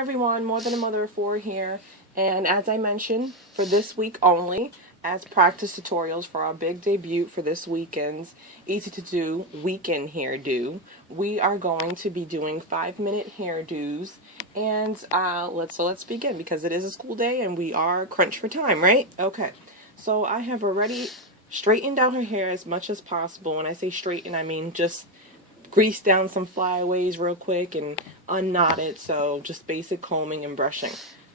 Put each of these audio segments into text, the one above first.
Everyone, More Than a Mother of Four here, and as I mentioned, for this week only, as practice tutorials for our big debut for this weekend's easy to do weekend hairdo, we are going to be doing 5-minute hairdos, and let's begin because it is a school day and we are crunched for time, right? Okay, so I have already straightened out her hair as much as possible. When I say straighten, I mean just grease down some flyaways real quick and unknot it, so just basic combing and brushing.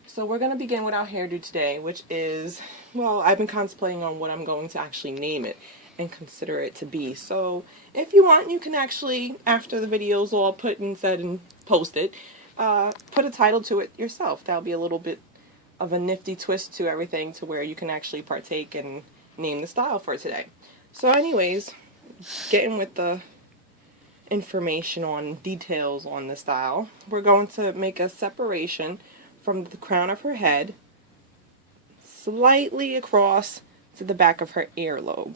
So we're going to begin with our hairdo today, which is, well, I've been contemplating on what I'm going to actually name it and consider it to be. So if you want, you can actually, after the video's all put and said and posted, put a title to it yourself. That'll be a little bit of a nifty twist to everything to where you can actually partake and name the style for today. So anyways, getting with the information on details on the style, we're going to make a separation from the crown of her head slightly across to the back of her earlobe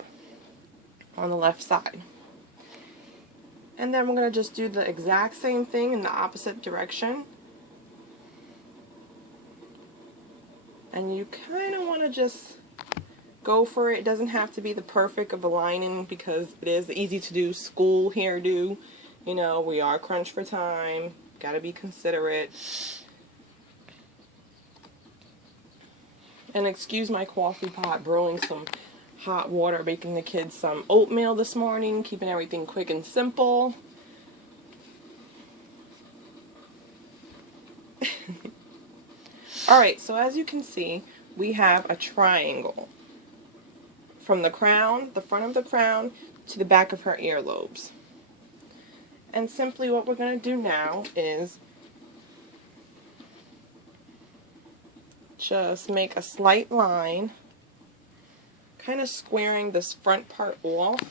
on the left side. And then we're going to just do the exact same thing in the opposite direction. And you kind of want to just go for it. It doesn't have to be the perfect of a lining because it is easy to do school hairdo. You know, we are crunched for time. Gotta be considerate. And excuse my coffee pot, brewing some hot water, making the kids some oatmeal this morning, keeping everything quick and simple. Alright, so as you can see, we have a triangle from the crown, the front of the crown, to the back of her earlobes. And simply what we're going to do now is just make a slight line, kind of squaring this front part off.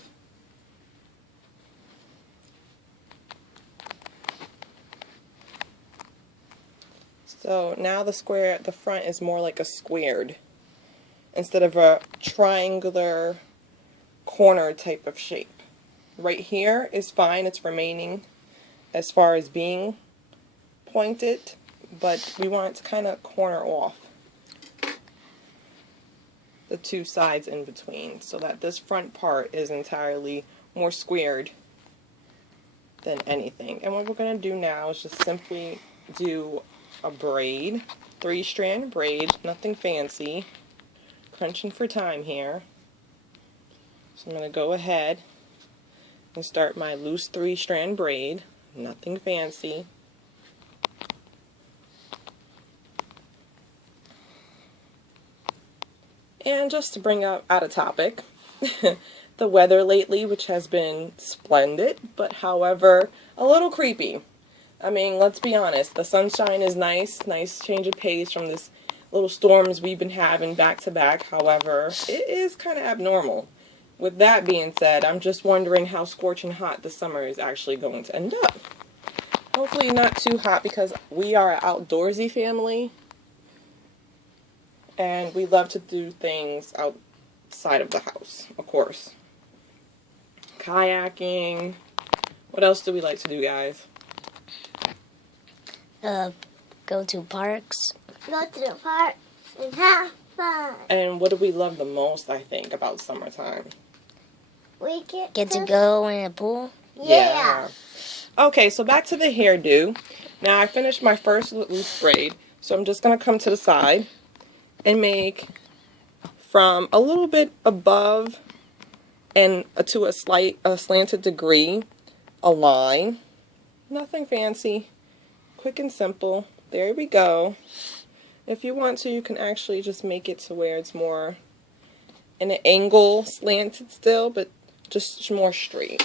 So now the square at the front is more like a squared instead of a triangular corner type of shape. Right here is fine, it's remaining as far as being pointed, but we want it to kind of corner off the two sides in between so that this front part is entirely more squared than anything. And what we're going to do now is just simply do a braid, 3-strand braid, nothing fancy. Crunching for time here. So I'm going to go ahead and start my loose 3-strand braid, nothing fancy. And just to bring out a topic, the weather lately, which has been splendid, but however, a little creepy. I mean, let's be honest, the sunshine is nice change of pace from this little storms we've been having back to back. However, it is kind of abnormal. With that being said, I'm just wondering how scorching hot the summer is actually going to end up. Hopefully not too hot because we are an outdoorsy family and we love to do things outside of the house, of course. Kayaking. What else do we like to do, guys? Go to parks. Go to the park and have fun. And what do we love the most, I think, about summertime? We Get to go in a pool. Yeah. Okay, so back to the hairdo. Now I finished my first loose braid, so I'm just going to come to the side and make from a little bit above and to a slanted degree a line. Nothing fancy. Quick and simple. There we go. If you want to, you can actually just make it to where it's more in an angle, slanted still, but just more straight.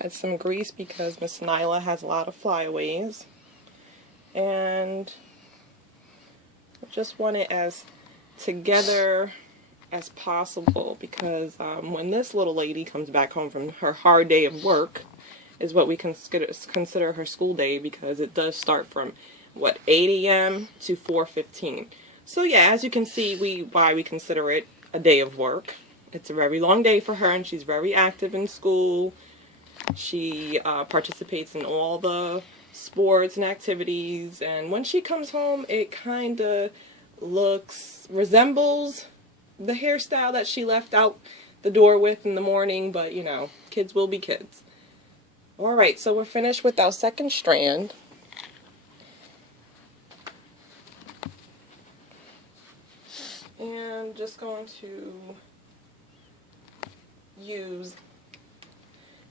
Add some grease because Miss Nyla has a lot of flyaways. And I just want it as together as possible because when this little lady comes back home from her hard day of work, is what we consider her school day because it does start from, what, 8 a.m. to 4:15. So yeah, as you can see, why we consider it a day of work. It's a very long day for her and she's very active in school. She participates in all the sports and activities, and when she comes home, it kind of resembles the hairstyle that she left out the door with in the morning, but you know, kids will be kids. Alright, so we're finished with our second strand. And just going to use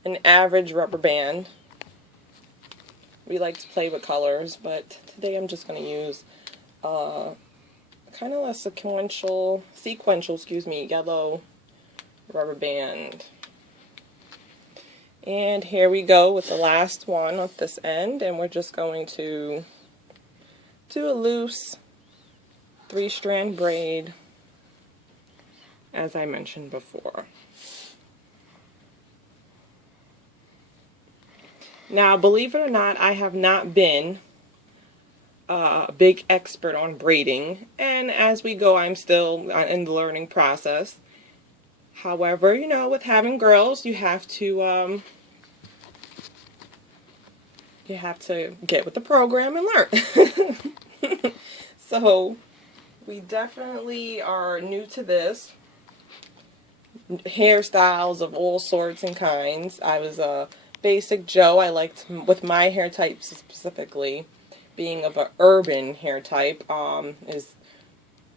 an average rubber band. We like to play with colors, but today I'm just going to use kind of a sequential, yellow rubber band. And here we go with the last one at this end, and we're just going to do a loose 3-strand braid, as I mentioned before. Now, believe it or not, I have not been a big expert on braiding, and as we go, I'm still in the learning process. However, you know, with having girls, you have to get with the program and learn. So, we definitely are new to this. Hairstyles of all sorts and kinds. I was a basic Joe. I liked, with my hair type specifically, being of an urban hair type is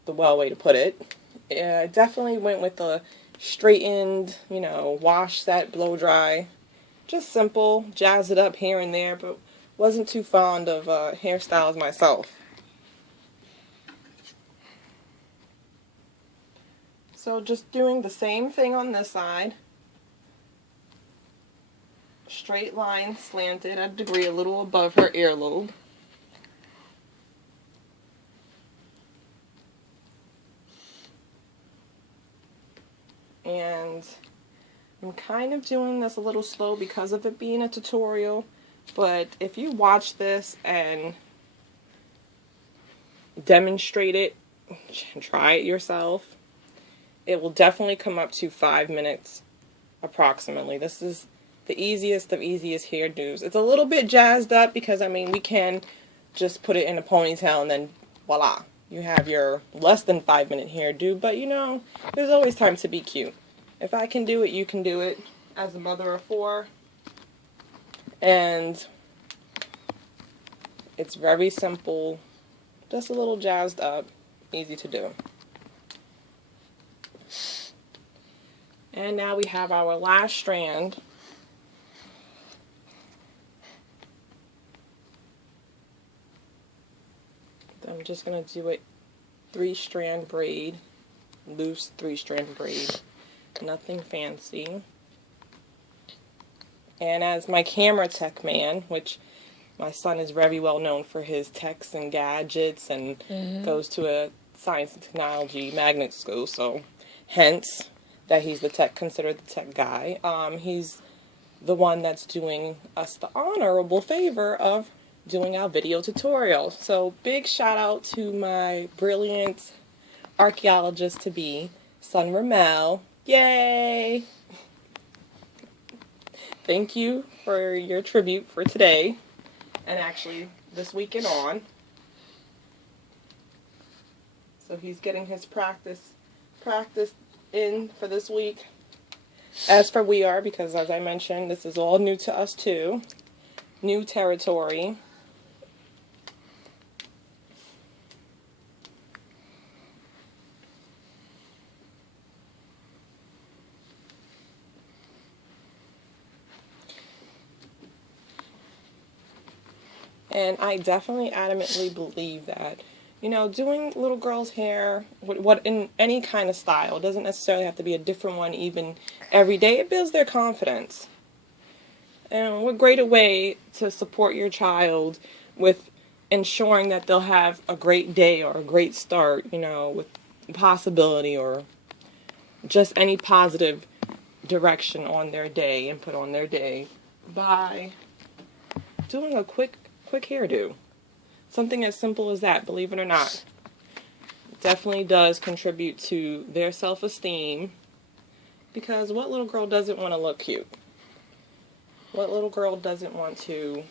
the well way to put it. I definitely went with the straightened, you know, wash, set, blow dry. Just simple, jazz it up here and there, but wasn't too fond of hairstyles myself. So just doing the same thing on this side. Straight line, slanted at a degree, a little above her earlobe. And I'm kind of doing this a little slow because of it being a tutorial, but if you watch this and demonstrate it and try it yourself, it will definitely come up to 5 minutes approximately. This is the easiest of easiest hairdos. It's a little bit jazzed up because, I mean, we can just put it in a ponytail and then voila, you have your less than 5 minute hairdo, but you know, there's always time to be cute. If I can do it, you can do it, as a mother of 4. And it's very simple, just a little jazzed up, easy to do. And now we have our last strand. I'm just going to do it 3-strand braid, loose 3-strand braid, nothing fancy. And as my camera tech man, which my son is very well known for his techs and gadgets and goes to a science and technology magnet school, so hence that he's the tech, considered the tech guy. He's the one that's doing us the honorable favor of doing our video tutorial. So big shout out to my brilliant archaeologist to be, son Ramel. Yay! Thank you for your tribute for today, and actually this weekend on. So he's getting his practice in for this week. As for we are, because as I mentioned, this is all new to us too. New territory. And I definitely adamantly believe that, you know, doing little girls' hair, what in any kind of style, doesn't necessarily have to be a different one even every day. It builds their confidence. And what greater way to support your child with ensuring that they'll have a great day or a great start, you know, with possibility or just any positive direction on their day, input on their day, by doing a quick hairdo. Something as simple as that, believe it or not. Definitely does contribute to their self-esteem, because what little girl doesn't want to look cute? What little girl doesn't want to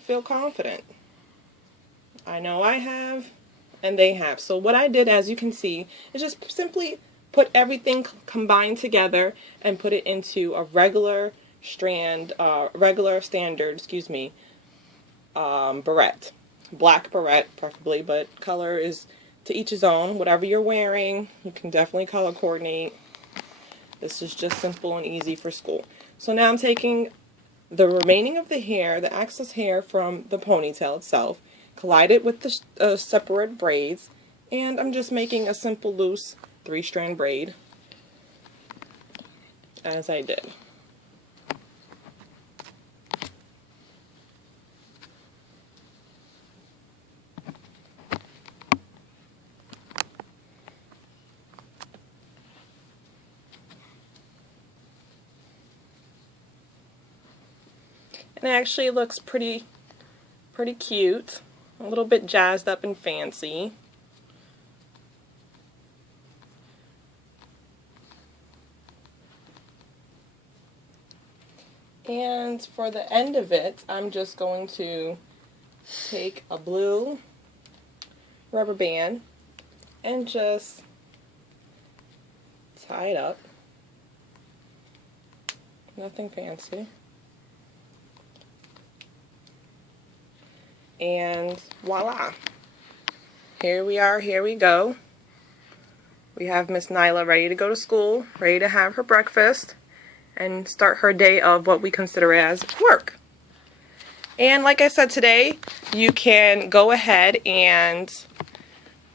feel confident? I know I have, and they have. So what I did, as you can see, is just simply put everything combined together and put it into a regular standard, barrette. Black barrette, preferably, but color is to each his own. Whatever you're wearing, you can definitely color coordinate. This is just simple and easy for school. So now I'm taking the remaining of the hair, the excess hair from the ponytail itself, collide it with the separate braids, and I'm just making a simple loose 3-strand braid, as I did. And it actually looks pretty cute, a little bit jazzed up and fancy. And for the end of it, I'm just going to take a blue rubber band and just tie it up. Nothing fancy. And voila. Here we are, here we go. We have Miss Nyla ready to go to school, ready to have her breakfast, and start her day of what we consider as work. And like I said today, you can go ahead and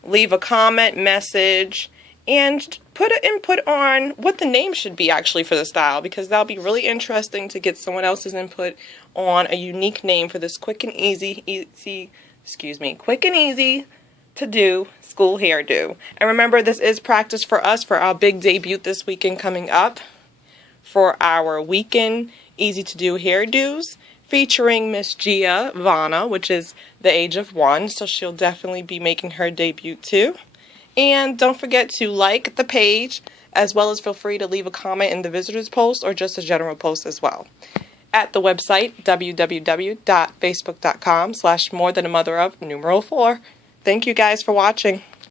leave a comment, message, and put an input on what the name should be actually for the style, because that'll be really interesting to get someone else's input on a unique name for this quick and easy to do school hairdo. And remember, this is practice for us for our big debut this weekend coming up for our weekend easy to do hairdos, featuring Miss Gia Vanna, which is the age of 1, so she'll definitely be making her debut too. And don't forget to like the page, as well as feel free to leave a comment in the visitors post or just a general post as well. At the website www.facebook.com/morethanamother of numeral 4. Thank you guys for watching.